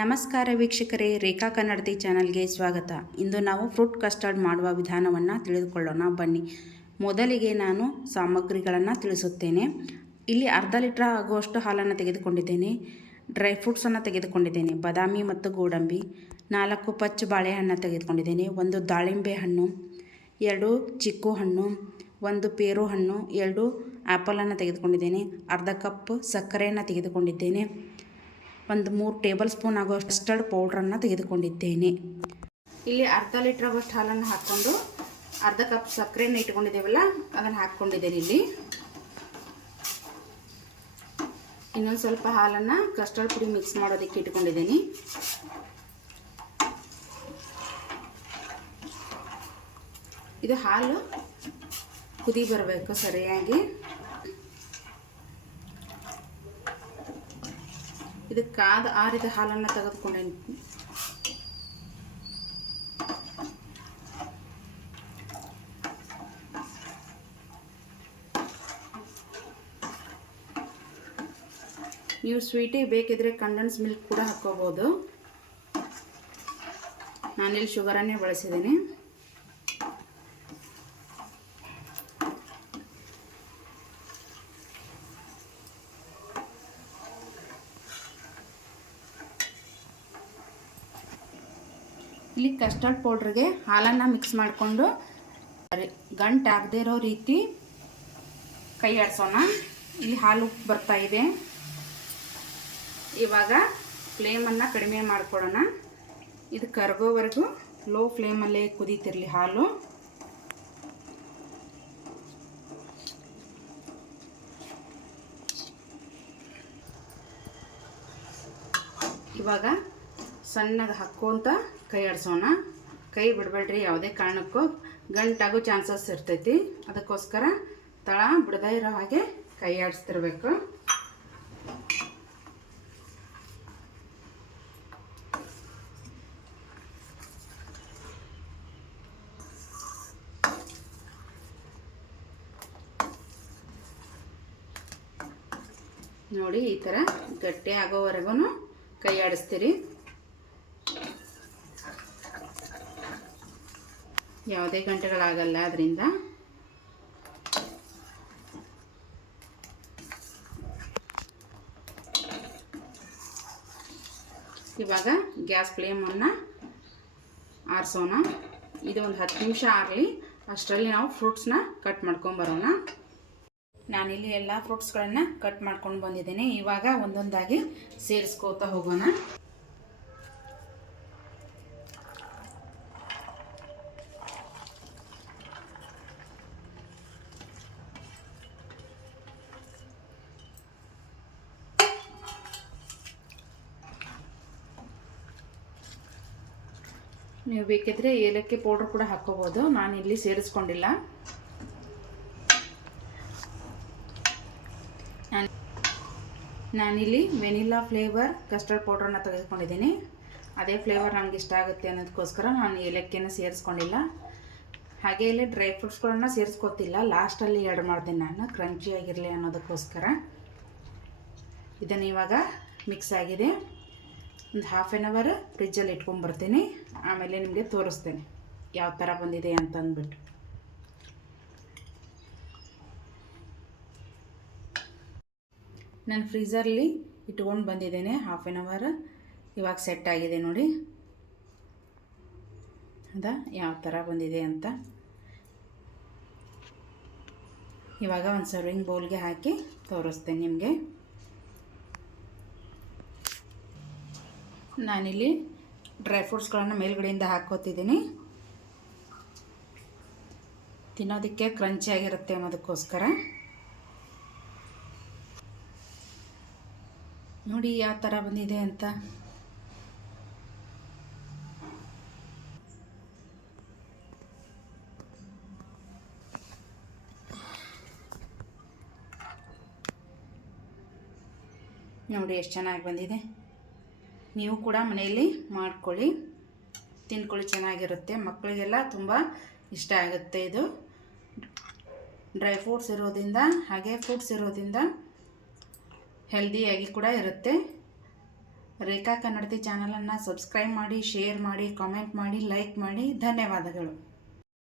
ನಮಸ್ಕಾರ ವೀಕ್ಷಕರೇ, ರೇಖಾ ಕನ್ನಡತಿ ಚಾನಲ್ಗೆ ಸ್ವಾಗತ. ಇಂದು ನಾವು ಫ್ರೂಟ್ ಕಸ್ಟರ್ಡ್ ಮಾಡುವ ವಿಧಾನವನ್ನು ತಿಳಿದುಕೊಳ್ಳೋಣ ಬನ್ನಿ. ಮೊದಲಿಗೆ ನಾನು ಸಾಮಗ್ರಿಗಳನ್ನು ತಿಳಿಸುತ್ತೇನೆ. ಇಲ್ಲಿ ಅರ್ಧ ಲೀಟ್ರ್ ಆಗುವಷ್ಟು ಹಾಲನ್ನು ತೆಗೆದುಕೊಂಡಿದ್ದೇನೆ. ಡ್ರೈ ಫ್ರೂಟ್ಸನ್ನು ತೆಗೆದುಕೊಂಡಿದ್ದೇನೆ. ಬಾದಾಮಿ ಮತ್ತು ಗೋಡಂಬಿ, 4 ಪಚ್ಚ ಬಾಳೆಹಣ್ಣು ತೆಗೆದುಕೊಂಡಿದ್ದೇನೆ. 1 ದಾಳಿಂಬೆ ಹಣ್ಣು, 2 ಚಿಕ್ಕು ಹಣ್ಣು, 1 ಪೇರು ಹಣ್ಣು, 2 ಆ್ಯಪಲನ್ನು ತೆಗೆದುಕೊಂಡಿದ್ದೇನೆ. ಅರ್ಧ ಕಪ್ ಸಕ್ಕರೆಯನ್ನು ತೆಗೆದುಕೊಂಡಿದ್ದೇನೆ. 3 ಟೇಬಲ್ ಸ್ಪೂನ್ ಆಗುವಷ್ಟು ಕಸ್ಟರ್ಡ್ ಪೌಡ್ರನ್ನು ತೆಗೆದುಕೊಂಡಿದ್ದೇನೆ. ಇಲ್ಲಿ ಅರ್ಧ ಲೀಟ್ರ್ ಆಗುವಷ್ಟು ಹಾಲನ್ನು ಹಾಕ್ಕೊಂಡು ಅರ್ಧ ಕಪ್ ಸಕ್ಕರೆಯನ್ನು ಇಟ್ಕೊಂಡಿದ್ದೇವಲ್ಲ ಅದನ್ನು ಹಾಕ್ಕೊಂಡಿದ್ದೇನೆ. ಇಲ್ಲಿ ಇನ್ನೊಂದು ಸ್ವಲ್ಪ ಹಾಲನ್ನು ಕಸ್ಟರ್ಡ್ ಪುಡಿ ಮಿಕ್ಸ್ ಮಾಡೋದಕ್ಕೆ ಇಟ್ಕೊಂಡಿದ್ದೀನಿ. ಇದು ಹಾಲು ಕುದಿ ಬರಬೇಕು ಸರಿಯಾಗಿ. ಇದಕ್ಕೆ ಆರಿದ ಹಾಲನ್ನು ತೆಗೆದುಕೊಂಡೇನಿ. ನೀವು ಸ್ವೀಟಿಗೆ ಬೇಕಿದ್ರೆ ಕಂಡೆನ್ಸ್ ಮಿಲ್ಕ್ ಕೂಡ ಹಾಕೋಬೋದು. ನಾನಿಲ್ಲಿ ಶುಗರನ್ನೇ ಬಳಸಿದ್ದೇನೆ. ಇಲ್ಲಿ ಕಸ್ಟರ್ಡ್ ಪೌಡ್ರಿಗೆ ಹಾಲನ್ನು ಮಿಕ್ಸ್ ಮಾಡಿಕೊಂಡು ಗಂಟು ಆಗದೇ ಇರೋ ರೀತಿ ಕೈ ಆಡಿಸೋಣ. ಇಲ್ಲಿ ಹಾಲು ಬರ್ತಾ ಇದೆ. ಇವಾಗ ಫ್ಲೇಮನ್ನು ಕಡಿಮೆ ಮಾಡಿಕೊಡೋಣ. ಇದು ಕರಗೋವರೆಗೂ ಲೋ ಫ್ಲೇಮಲ್ಲೇ ಕುದೀತಿರಲಿ ಹಾಲು. ಇವಾಗ ಸಣ್ಣಗೆ ಹಾಕ್ಕೊಂತ ಕೈ ಆಡಿಸೋಣ. ಕೈ ಬಿಡಬೇಡ್ರಿ, ಯಾವುದೇ ಕಾರಣಕ್ಕೂ ಗಂಟಾಗೋ ಚಾನ್ಸಸ್ ಇರ್ತೈತಿ. ಅದಕ್ಕೋಸ್ಕರ ತಳ ಬಿಡದೇ ಇರೋ ಹಾಗೆ ಕೈ ಆಡಿಸ್ತಿರ್ಬೇಕು. ನೋಡಿ, ಈ ಥರ ಗಟ್ಟಿ ಆಗೋವರೆಗೂ ಕೈ ಆಡಿಸ್ತೀರಿ. ಯಾವುದೇ ಗಂಟೆಗಳಾಗಲ್ಲ ಅದರಿಂದ. ಇವಾಗ ಗ್ಯಾಸ್ ಫ್ಲೇಮನ್ನು ಆರಿಸೋಣ. ಇದು ಒಂದು 10 ನಿಮಿಷ ಆರಲಿ. ಅಷ್ಟರಲ್ಲಿ ನಾವು ಫ್ರೂಟ್ಸ್ನ ಕಟ್ ಮಾಡ್ಕೊಂಬರೋಣ. ನಾನಿಲ್ಲಿ ಎಲ್ಲ ಫ್ರೂಟ್ಸ್ಗಳನ್ನು ಕಟ್ ಮಾಡ್ಕೊಂಡು ಬಂದಿದ್ದೇನೆ. ಇವಾಗ ಒಂದೊಂದಾಗಿ ಸೇರಿಸ್ಕೋತಾ ಹೋಗೋಣ. ನೀವು ಬೇಕಿದ್ರೆ ಏಲಕ್ಕಿ ಪೌಡ್ರ್ ಕೂಡ ಹಾಕ್ಕೋಬೋದು. ನಾನಿಲ್ಲಿ ಸೇರಿಸ್ಕೊಂಡಿಲ್ಲ. ನಾನಿಲ್ಲಿ ವೆನಿಲಾ ಫ್ಲೇವರ್ ಕಸ್ಟರ್ಡ್ ಪೌಡ್ರನ್ನು ತೆಗೆದುಕೊಂಡಿದ್ದೀನಿ. ಅದೇ ಫ್ಲೇವರ್ ನನಗೆ ಇಷ್ಟ ಆಗುತ್ತೆ ಅನ್ನೋದಕ್ಕೋಸ್ಕರ ನಾನು ಏಲಕ್ಕಿಯನ್ನು ಸೇರಿಸ್ಕೊಂಡಿಲ್ಲ. ಹಾಗೆ ಇಲ್ಲಿ ಡ್ರೈ ಫ್ರೂಟ್ಸ್ಗಳನ್ನು ಸೇರಿಸ್ಕೊತಿಲ್ಲ. ಲಾಸ್ಟಲ್ಲಿ ಆ್ಯಡ್ ಮಾಡ್ತೀನಿ ನಾನು, ಕ್ರಂಚಿ ಆಗಿರಲಿ ಅನ್ನೋದಕ್ಕೋಸ್ಕರ. ಇದನ್ನು ಇವಾಗ ಮಿಕ್ಸ್ ಆಗಿದೆ. ಒಂದು ½ ಆನ್ ಅವರ್ ಫ್ರಿಜ್ಜಲ್ಲಿ ಇಟ್ಕೊಂಡ್ಬರ್ತೀನಿ. ಆಮೇಲೆ ನಿಮಗೆ ತೋರಿಸ್ತೇನೆ ಯಾವ ಥರ ಬಂದಿದೆ ಅಂತ ಅಂದ್ಬಿಟ್ಟು. ನಾನು ಫ್ರೀಝರಲ್ಲಿ ಇಟ್ಕೊಂಡು ಬಂದಿದ್ದೇನೆ ½ ಆನ್ ಅವರ್. ಇವಾಗ ಸೆಟ್ ಆಗಿದೆ ನೋಡಿ. ಅದ ಯಾವ ಥರ ಬಂದಿದೆ ಅಂತ. ಇವಾಗ ಒಂದು ಸರ್ವಿಂಗ್ ಬೌಲ್ಗೆ ಹಾಕಿ ತೋರಿಸ್ತೇನೆ ನಿಮಗೆ. ನಾನಿಲ್ಲಿ ಡ್ರೈ ಫ್ರೂಟ್ಸ್ಗಳನ್ನು ಮೇಲ್ಗಡೆಯಿಂದ ಹಾಕ್ಕೋತಿದ್ದೀನಿ. ತಿನ್ನೋದಕ್ಕೆ ಕ್ರಂಚಿ ಆಗಿರುತ್ತೆ ಅನ್ನೋದಕ್ಕೋಸ್ಕರ. ನೋಡಿ ಯಾವ ಥರ ಬಂದಿದೆ ಅಂತ. ನೋಡಿ ಎಷ್ಟು ಚೆನ್ನಾಗಿ ಬಂದಿದೆ. ನೀವು ಕೂಡ ಮನೆಯಲ್ಲಿ ಮಾಡ್ಕೊಳ್ಳಿ, ತಿನ್ಕೊಳ್ಳಿ, ಚೆನ್ನಾಗಿರುತ್ತೆ. ಮಕ್ಕಳಿಗೆಲ್ಲ ತುಂಬ ಇಷ್ಟ ಆಗುತ್ತೆ. ಇದು ಡ್ರೈ ಫ್ರೂಟ್ಸ್ ಇರೋದ್ರಿಂದ ಹಾಗೆ ಫ್ರೂಟ್ಸ್ ಇರೋದ್ರಿಂದ ಹೆಲ್ದಿಯಾಗಿ ಕೂಡ ಇರುತ್ತೆ. ರೇಖಾ ಕನ್ನಡತಿ ಚಾನಲನ್ನು ಸಬ್ಸ್ಕ್ರೈಬ್ ಮಾಡಿ, ಶೇರ್ ಮಾಡಿ, ಕಾಮೆಂಟ್ ಮಾಡಿ, ಲೈಕ್ ಮಾಡಿ. ಧನ್ಯವಾದಗಳು.